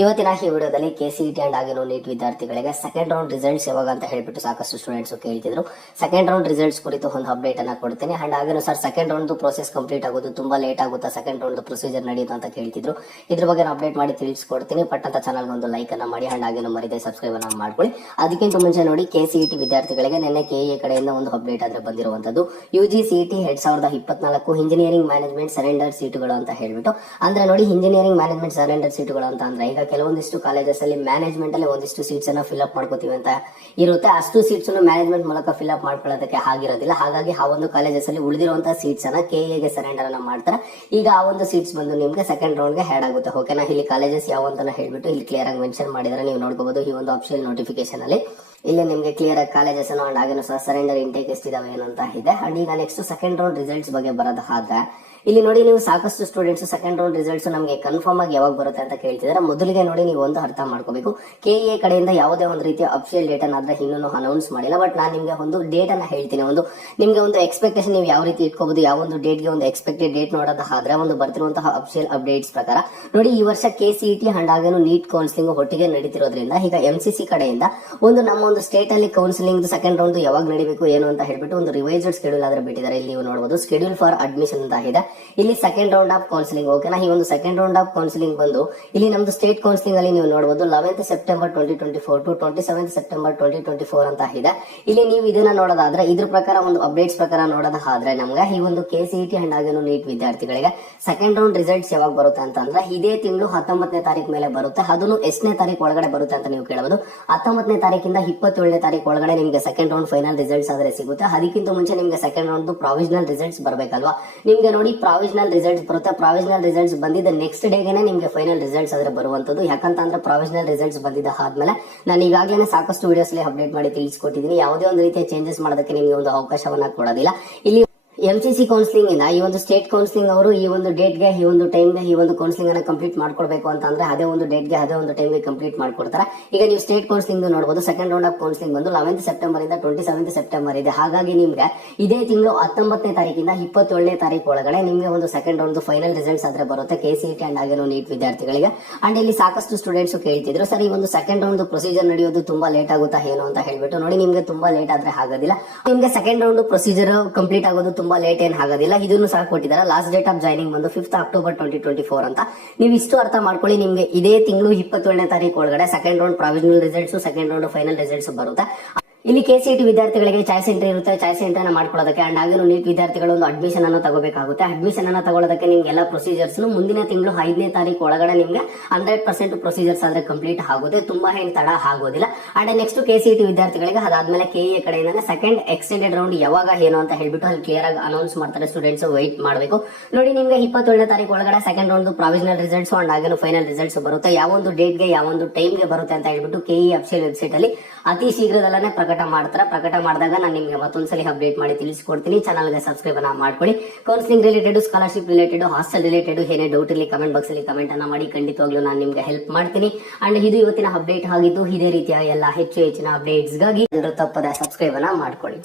ಇವತ್ತಿನ ಈ ವಿಡಿಯೋದಲ್ಲಿ KCET ಅಂಡ್ ಆಗಿರೋ ನೀಟ್ ವಿದ್ಯಾರ್ಥಿಗಳಿಗೆ ಸೆಕೆಂಡ್ ರೌಂಡ್ ರಿಸಲ್ಟ್ಸ್ ಯಾವಾಗ ಅಂತ ಹೇಳ್ಬಿಟ್ಟು ಸಾಕಷ್ಟು ಸ್ಟೂಡೆಂಟ್ಸ್ ಕೇಳ್ತಿದ್ರು. ಸೆಕೆಂಡ್ ರೌಂಡ್ ರಿಸಲ್ಟ್ಸ್ ಕುರಿತು ಒಂದು ಅಪ್ಡೇಟ್ ಅನ್ನ ಕೊಡ್ತೀನಿ. ಅಂಡ್ ಆಗಿರೋ sir second round process complete ಆಗೋದು ತುಂಬಾ ಲೇಟ್ ಆಗುತ್ತಾ, ಸೆಕೆಂಡ್ ರೌಂಡ್ ಪ್ರೊಸೀಜರ್ ನಡೆಯುತ್ತೆ ಅಂತ ಕೇಳ್ತಿದ್ರು. ಇದ್ರ ಬಗ್ಗೆ ಅಪ್ಡೇಟ್ ಮಾಡಿ ತಿಳಿಸ್ಕೊಡ್ತೀನಿ. ಪಟ್ ಅಂತ ಚಾನಲ್ಗೆ ಒಂದು ಲೈಕ್ ಅನ್ನ ಮಾಡಿ ಅಂಡ್ ಆಗಿನ ಮರಿದೆ ಸಬ್ಸ್ಕ್ರೈಬ್ ಅನ್ನ ಮಾಡ್ಕೊಳ್ಳಿ. ಅದಕ್ಕಿಂತ ಮುಂಚೆ ನೋಡಿ, KCET ವಿದ್ಯಾರ್ಥಿಗಳಿಗೆ ನಿನ್ನೆ KE ಕಡೆಯಿಂದ ಒಂದು ಅಪ್ಡೇಟ್ ಆದ್ರೆ ಬಂದಿರುವಂತದ್ದು. UG CET 2024 engineering management surrender ಸೀಟುಗಳು ಅಂತ ಹೇಳ್ಬಿಟ್ಟು. ಅಂದ್ರೆ ನೋಡಿ, ಇಂಜಿನಿಯರಿಂಗ್ ಮ್ಯಾನೇಜ್ಮೆಂಟ್ ಸರೆಂಡರ್ ಸೀಟುಗಳು ಅಂತ ಅಂದ್ರೆ ಈಗ ಕೆಲವೊಂದಿಷ್ಟು ಕಾಲೇಜಸ್ ಅಲ್ಲಿ ಮ್ಯಾನೇಜ್ಮೆಂಟ್ ಅಲ್ಲಿ ಒಂದಿಷ್ಟು ಸೀಟ್ಸ್ ಅನ್ನ ಫಿಲ್ಅಪ್ ಮಾಡ್ಕೋತೀವಿ ಅಂತ ಇರುತ್ತೆ. ಅಷ್ಟು ಸೀಟ್ಸ್ ಮ್ಯಾನೇಜ್ಮೆಂಟ್ ಮೂಲಕ ಫಿಲ್ಅಪ್ ಮಾಡ್ಕೊಳ್ಳೋದಕ್ಕೆ ಆಗಿರೋದಿಲ್ಲ. ಹಾಗಾಗಿ ಆ ಒಂದು ಕಾಲೇಜಸ್ ಅಲ್ಲಿ ಉಳಿದಿರುವಂತಹ ಸೀಟ್ಸ್ ಅನ್ನ KE ಸರೆಂಡರ್ ಅನ್ನ ಮಾಡ್ತಾರೆ. ಈಗ ಆ ಒಂದು ಸೀಟ್ಸ್ ಬಂದು ನಿಮ್ಗೆ ಸೆಕೆಂಡ್ ರೌಂಡ್ ಗೆ ಹೆಡ್ ಆಗುತ್ತೆ. ಓಕೆನಾ? ಇಲ್ಲಿ ಕಾಲೇಜಸ್ ಯಾವ ಅಂತ ಹೇಳ್ಬಿಟ್ಟು ಇಲ್ಲಿ ಕ್ಲಿಯರ್ ಆಗಿ ಮೆನ್ಷನ್ ಮಾಡಿದ್ರೆ ನೀವು ನೋಡ್ಕೋಬಹುದು ಈ ಒಂದು ಅಫಿಷಿಯಲ್ ನೋಟಿಫಿಕೇಶನ್ ಅಲ್ಲಿ. ಇಲ್ಲಿ ನಿಮಗೆ ಕ್ಲಿಯರ್ ಆಗಿ ಕಾಲೇಜಸ್ ಅಂಡ್ ಆಗಿನ ಸರೆಂಡರ್ ಇಂಟೇಕ್ ಎಷ್ಟಿದಾವೆ ಏನಂತ ಇದೆ. ಅಂಡ್ ಈಗ ನೆಕ್ಸ್ಟ್ ಸೆಕೆಂಡ್ ರೌಂಡ್ ರಿಸಲ್ಟ್ಸ್ ಬಗ್ಗೆ ಬರೋದಾದ್ರೆ ಇಲ್ಲಿ ನೋಡಿ, ನೀವು ಸಾಕಷ್ಟು ಸ್ಟೂಡೆಂಟ್ಸ್ ಸೆಕೆಂಡ್ ರೌಂಡ್ ರಿಸಲ್ಟ್ಸ್ ನಮಗೆ ಕನ್ಫರ್ಮ್ ಆಗಿ ಯಾವಾಗ ಬರುತ್ತೆ ಅಂತ ಕೇಳ್ತಿದ್ರೆ, ಮೊದಲಿಗೆ ನೋಡಿ ನೀವು ಒಂದು ಅರ್ಥ ಮಾಡ್ಕೋಬೇಕು. KE ಕಡೆಯಿಂದ ಯಾವುದೇ ಒಂದು ರೀತಿಯ ಅಫಿಷಿಯಲ್ ಡೇಟ್ ಅನ್ನ ಇನ್ನೂ ಅನೌನ್ಸ್ ಮಾಡಿಲ್ಲ. ಬಟ್ ನಾನು ನಿಮ್ಗೆ ಒಂದು ಡೇಟ್ ಅನ್ನ ಹೇಳ್ತೀನಿ. ನಿಮ್ಗೆ ಒಂದು ಎಕ್ಸ್ಪೆಕ್ಟೇಷನ್ ನೀವು ಯಾವ ರೀತಿ ಇಟ್ಕೋಬಹುದು, ಯಾವ ಒಂದು ಡೇಟ್ ಗೆ ಒಂದು ಎಕ್ಸ್ಪೆಕ್ಟೆಡ್ ಡೇಟ್ ನೋಡೋದಾದ್ರೆ ಒಂದು ಬರ್ತಿರುವಂತಹ ಅಫಿಷಿಯಲ್ ಅಪ್ಡೇಟ್ಸ್ ಪ್ರಕಾರ ನೋಡಿ, ಈ ವರ್ಷ KCET ಅಂಡ್ ಆಗೇನು ನೀಟ್ ಕೌನ್ಸಿಲಿಂಗ್ ಒಟ್ಟಿಗೆ ನಡೀತಿರೋದ್ರಿಂದ ಈಗ MCC ಕಡೆಯಿಂದ ನಮ್ಮ ಒಂದು ಸ್ಟೇಟ್ ಅಲ್ಲಿ ಕೌನ್ಸಿಲಿಂಗ್ ಸೆಕೆಂಡ್ ರೌಂಡ್ ಯಾವಾಗ ನಡೀಬೇಕು ಏನು ಅಂತ ಹೇಳ್ಬಿಟ್ಟು ಒಂದು ರಿವೈಸ್ಡ್ ಸ್ಕೆಡ್ಯೂಲ್ ಆದ್ರೆ ಬಿಟ್ಟಿದ್ದಾರೆ. ಇಲ್ಲಿ ನೀವು ನೋಡಬಹುದು ಸ್ಕೆಡ್ಯೂಲ್ ಫಾರ್ ಅಡ್ಮಿಷನ್ ಅಂತ ಇದೆ. ಇಲ್ಲಿ ಸೆಕೆಂಡ್ ರೌಂಡ್ ಆಫ್ ಕೌನ್ಸಿಲಿಂಗ್. ಓಕೆನಾ? ಈ ಒಂದು ಸೆಕೆಂಡ್ ರೌಂಡ್ ಆಫ್ ಕೌನ್ಸಿಲಿಂಗ್ ಬಂದು ಇಲ್ಲಿ ನಮ್ದು ಸ್ಟೇಟ್ ಕೌನ್ಸಿಲಿಂಗ್ ಅಲ್ಲಿ ನೀವು ನೋಡಬಹುದು 11th September 2024 to 27th September 2024 ಅಂತ ಇದೆ. ಇಲ್ಲಿ ನೀವು ಇದನ್ನ ನೋಡೋದಾದ್ರೆ ಇದ್ರ ಪ್ರಕಾರ ಒಂದು ಅಪ್ಡೇಟ್ಸ್ ಪ್ರಕಾರ ನೋಡೋದಾದ್ರೆ ನಮ್ಗೆ ಈ ಒಂದು KCET ಅಂಡ್ ಆಗೇನು ನೀಟ್ ವಿದ್ಯಾರ್ಥಿಗಳಿಗೆ ಸೆಕೆಂಡ್ ರೌಂಡ್ ರಿಸಲ್ಟ್ಸ್ ಯಾವಾಗ ಬರುತ್ತೆ ಅಂತಂದ್ರೆ ಇದೇ ತಿಂಗಳು 19ನೇ ತಾರೀಕು ಮೇಲೆ ಬರುತ್ತೆ. ಅದನ್ನು ಎಷ್ಟನೇ ತಾರೀಕು ಒಳಗಡೆ ಬರುತ್ತೆ ಅಂತ ನೀವು ಕೇಳಬಹುದು. 19ನೇ ತಾರೀಕಿಂದ 27ನೇ ತಾರೀಕು ಒಳಗಡೆ ನಿಮ್ಗೆ ಸೆಕೆಂಡ್ ರೌಂಡ್ ಫೈನಲ್ ರಿಸಲ್ಟ್ಸ್ ಆದ್ರೆ ಸಿಗುತ್ತೆ. ಅದಕ್ಕಿಂತ ಮುಂಚೆ ನಿಮ್ಗೆ ಸೆಕೆಂಡ್ ರೌಂಡ್ ಪ್ರಾವಿಷನಲ್ ರಿಸಲ್ಟ್ಸ್ ಬರಬೇಕಲ್ವಾ? ನಿಮ್ಗೆ ನೋಡಿ ಪ್ರಾವಿಷನಲ್ ರಿಸಲ್ಟ್ಸ್ ಬರುತ್ತೆ. ಪ್ರಾವಿಷನಲ್ ರಿಸಲ್ಟ್ಸ್ ಬಂದಿದ್ದ ನೆಕ್ಸ್ಟ್ ಡೇಗೆನೆ ನಿಮ್ಗೆ ಫೈನಲ್ ರಿಸಲ್ಟ್ಸ್ ಆದ್ರೆ ಬರುವಂತದ್ದು. ಯಾಕಂತಂದ್ರೆ ಪ್ರಾವಿಷನಲ್ ರಿಸಲ್ಟ್ಸ್ ಬಂದಿದ್ದ ಆದ್ಮೇಲೆ ನಾನು ಈಗಾಗಲೇ ಸಾಕಷ್ಟು ವಿಡಿಯೋಸ್ ಅಲ್ಲಿ ಅಪ್ಡೇಟ್ ಮಾಡಿ ತಿಳಿಸ್ಕೊಟ್ಟಿದ್ದೀನಿ. ಯಾವುದೇ ಒಂದು ರೀತಿಯ ಚೇಂಜಸ್ ಮಾಡೋದಕ್ಕೆ ನಿಮ್ಗೆ ಒಂದು ಅವಕಾಶವನ್ನ ಕೊಡೋದಿಲ್ಲ. ಇಲ್ಲಿ MCC ಕೌನ್ಸಿಲಿಂಗ್ ಇಂದ ಈ ಒಂದು ಸ್ಟೇಟ್ ಕೌನ್ಸಿಲಿಂಗ್ ಅವರು ಈ ಒಂದು ಡೇಟ್ ಗೆ, ಈ ಒಂದು ಟೈಮ್ ಗೆ ಈ ಒಂದು ಕೌನ್ಸಿಲಿಂಗ್ ಅನ್ನ ಕಂಪ್ಲೀಟ್ ಮಾಡ್ಕೊಳ್ಬೇಕು ಅಂತ ಅಂದ್ರೆ ಅದೇ ಒಂದು ಡೇಟ್ ಗೆ, ಅದೇ ಒಂದು ಟೈಮ್ ಗೆ ಕಂಪ್ಲೀಟ್ ಮಾಡ್ಕೊಡ್ತಾರೆ. ಈಗ ನೀವು ಸ್ಟೇಟ್ ಕೌನ್ಸಿಲಿಂಗ್ ನೋಡಬಹುದು. ಸೆಕೆಂಡ್ ರೌಂಡ್ ಆಫ್ ಕೌನ್ಸಿಲಿಂಗ್ ಬಂದು 11th ಸೆಪ್ಟೆಂಬರ್ ಇಂದ 27th ಸೆಪ್ಟೆಂಬರ್ ಇದೆ. ಹಾಗಾಗಿ ನಿಮ್ಗೆ ಇದೇ ತಿಂಗಳು 19ನೇ ತಾರೀಕಿಂದ 27ನೇ ತಾರೀಕು ಒಳಗಡೆ ನಿಮ್ಗೆ ಒಂದು ಸೆಕೆಂಡ್ ರೌಂಡ್ ಫೈನಲ್ ರಿಸಲ್ಟ್ಸ್ ಆದ್ರೆ ಬರುತ್ತೆ KCET ಅಂಡ್ ಆಗೇನು ನೀಟ್ ವಿದ್ಯಾರ್ಥಿಗಳಿಗೆ. ಅಂಡ್ ಇಲ್ಲಿ ಸಾಕಷ್ಟು ಸ್ಟೂಡೆಂಟ್ಸ್ ಕೇಳ್ತಿದ್ರು, ಸರ್ ಈ ಒಂದು ಸೆಕೆಂಡ್ ರೌಂಡ್ ಪ್ರೊಸೀಜರ್ ನಡೆಯೋದು ತುಂಬಾ ಲೇಟ್ ಆಗುತ್ತಾ ಏನು ಅಂತ ಹೇಳ್ಬಿಟ್ಟು. ನೋಡಿ, ನಿಮ್ಗೆ ತುಂಬಾ ಲೇಟ್ ಆದ್ರೆ ಆಗೋದಿಲ್ಲ. ನಿಮ್ಗೆ ಸೆಕೆಂಡ್ ರೌಂಡ್ ಪ್ರೊಸೀಜರ್ ಕಂಪ್ಲೀಟ್ ಆಗೋದು ತುಂಬಾ ಲೇಟ್ ಏನ್ ಆಗೋದಿಲ್ಲ. ಇದನ್ನು ಸಹ ಕೊಟ್ಟಿದ್ದಾರೆ. ಲಾಸ್ಟ್ ಡೇಟ್ ಆಫ್ ಜಾಯ್ನಿಂಗ್ ಬಂದು 5th ಅಕ್ಟೋಬರ್ 2024 ಅಂತ. ನೀವು ಇಷ್ಟು ಅರ್ಥ ಮಾಡ್ಕೊಳ್ಳಿ. ನಿಮ್ಗೆ ಇದೇ ತಿಂಗಳು 27ನೇ ತಾರೀಕು ಒಳಗಡೆ second round provisional results, second round final results ಬರುತ್ತೆ. ಇಲ್ಲಿ KCET ವಿದ್ಯಾರ್ಥಿಗಳಿಗೆ ಚಾಯ್ಸ್ ಎಂಟ್ರಿ ಇರುತ್ತೆ. ಚಾಯ್ಸ್ ಎಂಟ್ರಿ ಅನ್ನ ಮಾಡ್ಕೊಳ್ಳೋದಕ್ಕೆ ಅಂಡ್ ಆಗೇನು ನೀಟ್ ವಿದ್ಯಾರ್ಥಿಗಳು ಒಂದು ಅಡ್ಮಿಷನ್ ಅನ್ನು ತಗೋಬೇಕಾಗುತ್ತೆ. ಅಡ್ಮಿಷನ್ ಅನ್ನ ತಗೊಳ್ಳೋದಕ್ಕೆ ನಿಮ್ಗೆ ಎಲ್ಲ ಪ್ರೊಸೀಜರ್ಸ್ ಮುಂದಿನ ತಿಂಗಳು 5ನೇ ತಾರೀಕು ಒಳಗಡೆ ನಿಮ್ಗೆ 100% ಪ್ರೊಸೀಜರ್ಸ್ ಆದ್ರೆ ಕಂಪ್ಲೀಟ್ ಆಗುತ್ತೆ. ತುಂಬಾ ಏನ್ ತಡ ಆಗೋದಿಲ್ಲ. ಅಂಡ್ ನೆಕ್ಸ್ಟ್ KCET ವಿದ್ಯಾರ್ಥಿಗಳಿಗೆ ಅದಾದ್ಮೇಲೆ KE ಕಡೆಯಿಂದ ಸೆಕೆಂಡ್ ಎಕ್ಸ್ಟೆಂಡೆಡ್ ರೌಂಡ್ ಯಾವಾಗ ಏನು ಅಂತ ಹೇಳ್ಬಿಟ್ಟು ಅಲ್ಲಿ ಕ್ಲಿಯರ್ ಆಗಿ ಅನೌನ್ಸ್ ಮಾಡ್ತಾರೆ. ಸ್ಟೂಡೆಂಟ್ಸ್ ವೈಟ್ ಮಾಡಬೇಕು. ನೋಡಿ, ನಿಮ್ಗೆ 27ನೇ ತಾರೀಕು ಒಳಗಡೆ second round provisional results and ಆಗೇನು ಫೈನಲ್ ರಿಸಲ್ಟ್ಸ್ ಬರುತ್ತೆ. ಯಾವೊಂದು ಡೇಟ್ ಗೆ, ಯಾವೊಂದು ಟೈಮ್ ಗೆ ಬರುತ್ತೆ ಅಂತ ಹೇಳ್ಬಿಟ್ಟು KE ಅಫಿಷಿಯಲ್ ವೆಬ್ಸೈಟ್ ಅಲ್ಲಿ ಅತಿ ಶೀಘ್ರದಲ್ಲೇ ಪ್ರಕಟ ಮಾಡ್ತಾರೆ. ಪ್ರಕಟ ಮಾಡಿದಾಗ ನಾನು ನಿಮ್ಗೆ ಮತ್ತೊಂದ್ಸಲಿ ಅಪ್ಡೇಟ್ ಮಾಡಿ ತಿಳಿಸ್ಕೊಡ್ತೀನಿ. ಚಾನಲ್ಗೆ ಸಬ್ಸ್ಕ್ರೈಬ್ ಅನ್ನ ಮಾಡ್ಕೊಳ್ಳಿ. Counselling related, scholarship related, hostel related ಏನೇ ಡೌಟ್ ಇರಲಿ ಕಮೆಂಟ್ ಬಾಕ್ಸ್ ಅಲ್ಲಿ ಕಮೆಂಟ್ ಅನ್ನ ಮಾಡಿ. ಖಂಡಿತವಾಗ್ಲೂ ನಾನು ನಿಮ್ಗೆ ಹೆಲ್ಪ್ ಮಾಡ್ತೀನಿ. ಅಂಡ್ ಇದು ಇವತ್ತಿನ ಅಪ್ಡೇಟ್ ಆಗಿದ್ದು. ಇದೇ ರೀತಿಯ ಎಲ್ಲ ಹೆಚ್ಚಿನ ಅಪ್ಡೇಟ್ಸ್ ಗಾಗಿ ತಪ್ಪದ ಸಬ್ಸ್ಕ್ರೈಬ್ ಅನ್ನ ಮಾಡ್ಕೊಳ್ಳಿ.